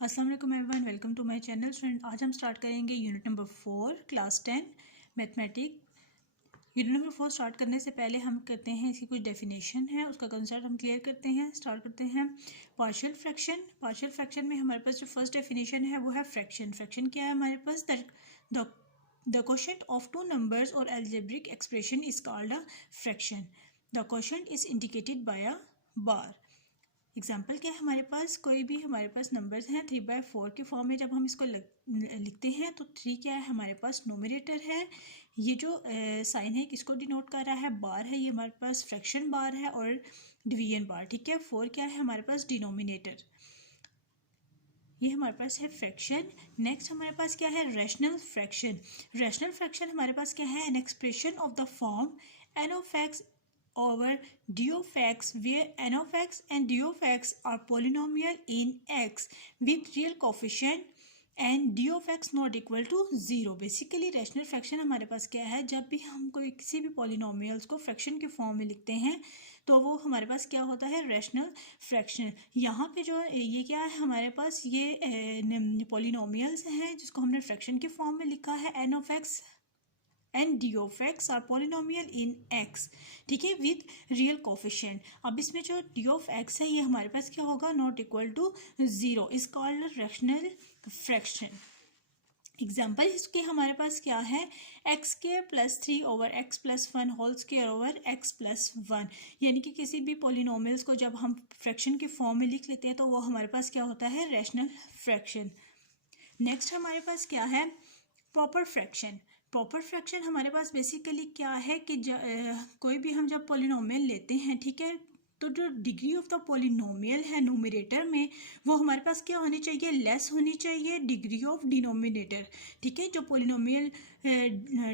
अस्सलाम वालेकुम everyone, welcome to my channel. Student, आज हम स्टार्ट करेंगे unit number 4 class 10 mathematic. Unit number 4 start करने से पहले हम करते हैं इसकी कुछ डेफिनेशन है, उसका कंसेप्ट हम क्लियर करते हैं। स्टार्ट करते हैं पार्शियल फ्रैक्शन। पार्शियल फ्रैक्शन में हमारे पास जो फर्स्ट डेफिनेशन है वो है फ्रैक्शन। फ्रैक्शन क्या है हमारे पास? The quotient of two numbers और algebraic expression is called a fraction. The quotient is indicated by a bar. Example क्या है हमारे पास? कोई भी हमारे पास नंबर्स हैं 3/4 के फॉर्म में। जब हम इसको लिखते हैं तो 3 क्या है हमारे पास? नोमिनेटर है। ये जो साइन है किसको डिनोट कर रहा है? बार है। ये हमारे पास फ्रैक्शन बार है और डिवीजन बार। ठीक है। 4 क्या है हमारे पास? डिनोमिनेटर। ये हमारे पास है फ्रैक्शन। नेक्स्ट हमारे पास क्या है? Rational fraction. रैशनल फ्रैक्शन हमारे पास क्या है? An expression of the form n of x over d of x where n of x and d of x are polynomial in x with real coefficient and d of x not equal to 0। Basically rational fraction हमारे पास क्या है? जब भी हम कोई किसी भी पॉलिनोमियल्स को फ्रैक्शन के फॉर्म में लिखते हैं तो वो हमारे पास क्या होता है? Rational fraction. यहाँ पे जो ये क्या है हमारे पास? ये पॉलिनोमियल्स हैं जिसको हमने फ्रैक्शन के फॉर्म में लिखा है। N of x and d of x are polynomial in x. ठीक है, विद रियल कोफिशिएंट। अब इसमें जो डी ऑफ एक्स है ये हमारे पास क्या होगा? Not equal to 0। Is called rational fraction. Example इसके हमारे पास क्या है? X square plus 3 over x plus 1 whole square over x plus 1। यानी कि किसी भी पॉलिनोमियल्स को जब हम फ्रैक्शन के फॉर्म में लिख लेते हैं तो वो हमारे पास क्या होता है? Rational fraction. नेक्स्ट हमारे पास क्या है? Proper fraction. प्रॉपर फ्रैक्शन हमारे पास बेसिकली क्या है कि कोई भी हम जब पॉलिनोमियल लेते हैं, ठीक है, तो जो डिग्री ऑफ द पॉलिनोमियल है न्यूमरेटर में वो हमारे पास क्या होनी चाहिए? लेस होनी चाहिए डिग्री ऑफ डिनोमिनेटर। ठीक है, जो पॉलिनोमियल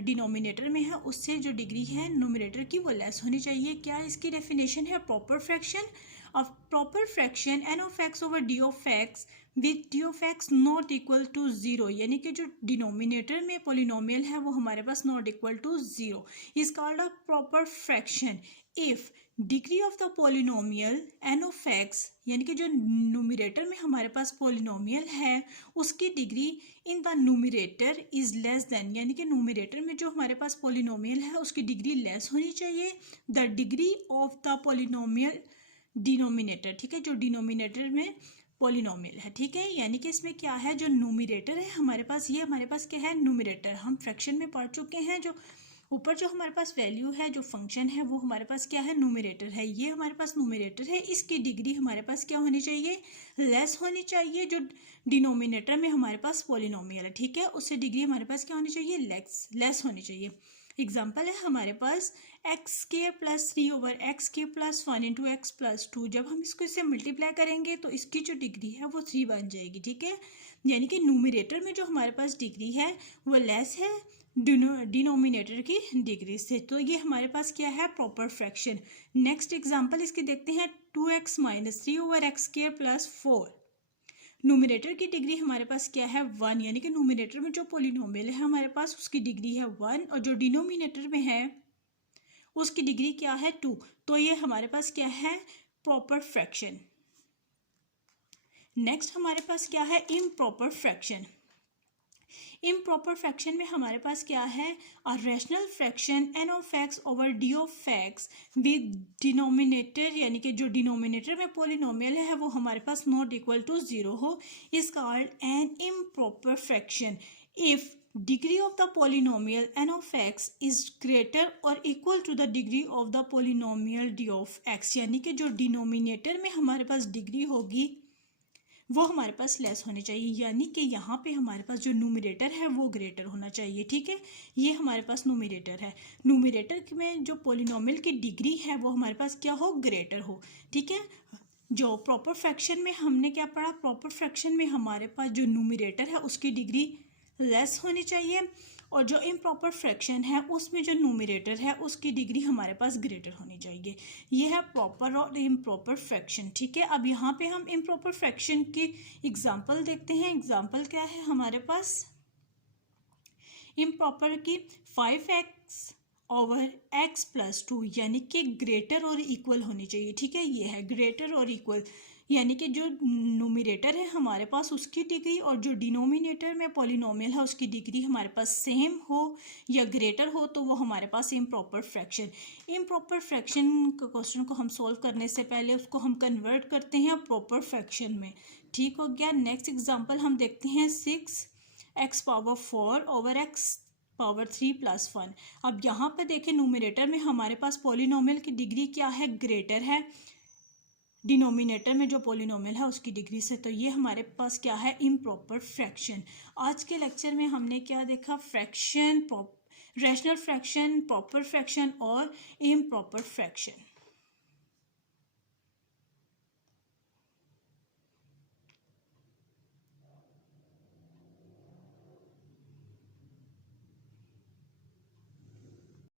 डिनोमिनेटर में है उससे जो डिग्री है न्यूमरेटर की वो लेस होनी चाहिए। क्या इसकी डेफिनेशन है? Proper fraction. Of proper fraction n of x over d of x with d of x not equal to 0। यानी कि जो डिनोमिनेटर में पॉलिनोमियल है वो हमारे पास not equal to 0 is called a proper fraction if degree of the polynomial n of x, यानी कि जो न्यूमरेटर में हमारे पास पॉलिनोमियल है उसकी degree in the numerator is less than, यानी कि न्यूमरेटर में जो हमारे पास पॉलिनोमियल है उसकी डिग्री लेस होनी चाहिए the degree of the polynomial denominator. ठीक है, जो डिनोमिनेटर में पॉलिनोमियल है। ठीक है, यानी कि इसमें क्या है? जो न्यूमरेटर है हमारे पास, ये हमारे पास क्या है? न्यूमरेटर। हम फ्रैक्शन में पढ़ चुके हैं, जो ऊपर जो हमारे पास वैल्यू है, जो फंक्शन है, वो हमारे पास क्या है? न्यूमरेटर है। ये हमारे पास न्यूमरेटर है, इसकी डिग्री हमारे पास क्या होनी चाहिए? लेस होनी चाहिए जो डिनोमिनेटर में हमारे पास पॉलिनोमियल है। ठीक है, उससे डिग्री हमारे पास क्या होनी चाहिए? लेस होनी चाहिए। एग्जाम्पल है हमारे पास x square plus 3 over x square plus 1 into x plus 2। जब हम इसको इससे मल्टीप्लाई करेंगे तो इसकी जो डिग्री है वो 3 बन जाएगी। ठीक है, यानी कि न्यूमरेटर में जो हमारे पास डिग्री है वो लेस है डिनोमिनेटर की डिग्री से। तो ये हमारे पास क्या है? Proper fraction. नेक्स्ट एग्जाम्पल इसके देखते हैं 2x minus 3 over x square plus 4। Numerator की डिग्री हमारे पास क्या है? 1। यानी कि न्यूमरेटर में जो पॉलिनोमियल है हमारे पास उसकी डिग्री है 1 और जो डिनोमिनेटर में है उसकी डिग्री क्या है? 2। तो ये हमारे पास क्या है? Proper fraction. नेक्स्ट हमारे पास क्या है? Improper fraction. इम्प्रॉपर फ्रैक्शन में हमारे पास क्या है? A rational fraction n of x over d of x with denominator, यानी कि जो डिनोमिनेटर में पॉलिनोमियल है वो हमारे पास नॉट इक्वल टू 0 हो, is called an improper fraction if degree of the polynomial n of x is greater or equal to the degree of the polynomial d of x। यानी कि जो denominator में हमारे पास डिग्री होगी वो हमारे पास less होनी चाहिए, यानी कि यहाँ पे हमारे पास जो न्यूमरेटर है वो ग्रेटर होना चाहिए। ठीक है, ये हमारे पास न्यूमरेटर है। न्यूमरेटर में जो पॉलिनोमियल की डिग्री है वो हमारे पास क्या हो? ग्रेटर हो। ठीक है, जो प्रॉपर फ्रैक्शन में हमने क्या पढ़ा? प्रॉपर फ्रैक्शन में हमारे पास जो न्यूमरेटर है उसकी डिग्री लेस होनी चाहिए और जो इम्प्रॉपर फ्रैक्शन है उसमें जो न्यूमरेटर है उसकी डिग्री हमारे पास ग्रेटर होनी चाहिए। यह है प्रॉपर और इम्प्रॉपर फ्रैक्शन। ठीक है, अब यहाँ पे हम इम्प्रॉपर फ्रैक्शन की एग्जांपल देखते हैं। एग्जांपल क्या है हमारे पास? इम्प्रॉपर की 5x ओवर x प्लस 2, यानी कि ग्रेटर और इक्वल होनी चाहिए। ठीक है, ये है ग्रेटर और इक्वल। यानी कि जो न्यूमरेटर है हमारे पास उसकी डिग्री और जो डिनोमिनेटर में पॉलिनोमियल है उसकी डिग्री हमारे पास सेम हो या ग्रेटर हो तो वो हमारे पास improper fraction. Improper fraction question को हम सोल्व करने से पहले उसको हम कन्वर्ट करते हैं प्रॉपर फ्रैक्शन में। ठीक हो गया। नेक्स्ट एग्जांपल हम देखते हैं 6x⁴ ओवर x⁴ प्लस 1। अब यहाँ पर देखें न्यूमरेटर में हमारे पास पॉलिनोमियल की डिग्री क्या है, ग्रेटर है डिनोमिनेटर में जो पॉलिनोमियल है उसकी डिग्री से, तो ये हमारे पास क्या है, इम्प्रॉपर फ्रैक्शन। आज के लेक्चर में हमने क्या देखा, fraction, rational fraction, proper fraction और इम्प्रॉपर फ्रैक्शन।